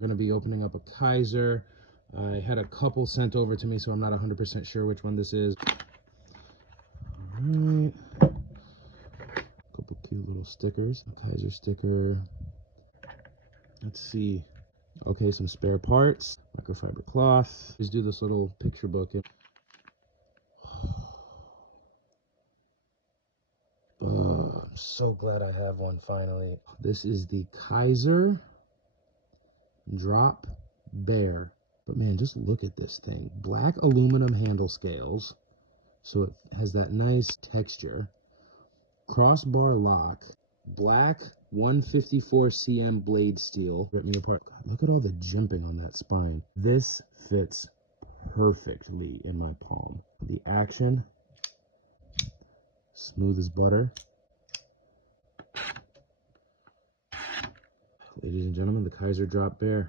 I'm going to be opening up a Kizer. I had a couple sent over to me, so I'm not 100% sure which one this is. All right. Couple cute little stickers. A Kizer sticker. Let's see. Okay, some spare parts. Microfiber cloth. Just do this little picture book. Oh, I'm so glad I have one finally. This is the Kizer Drop Bear. But man, just look at this thing. Black aluminum handle scales. So it has that nice texture. Crossbar lock. Black 154 cm blade steel. Rip me apart. God, look at all the jimping on that spine. This fits perfectly in my palm. The action. Smooth as butter. Ladies and gentlemen, the Kizer Drop Bear.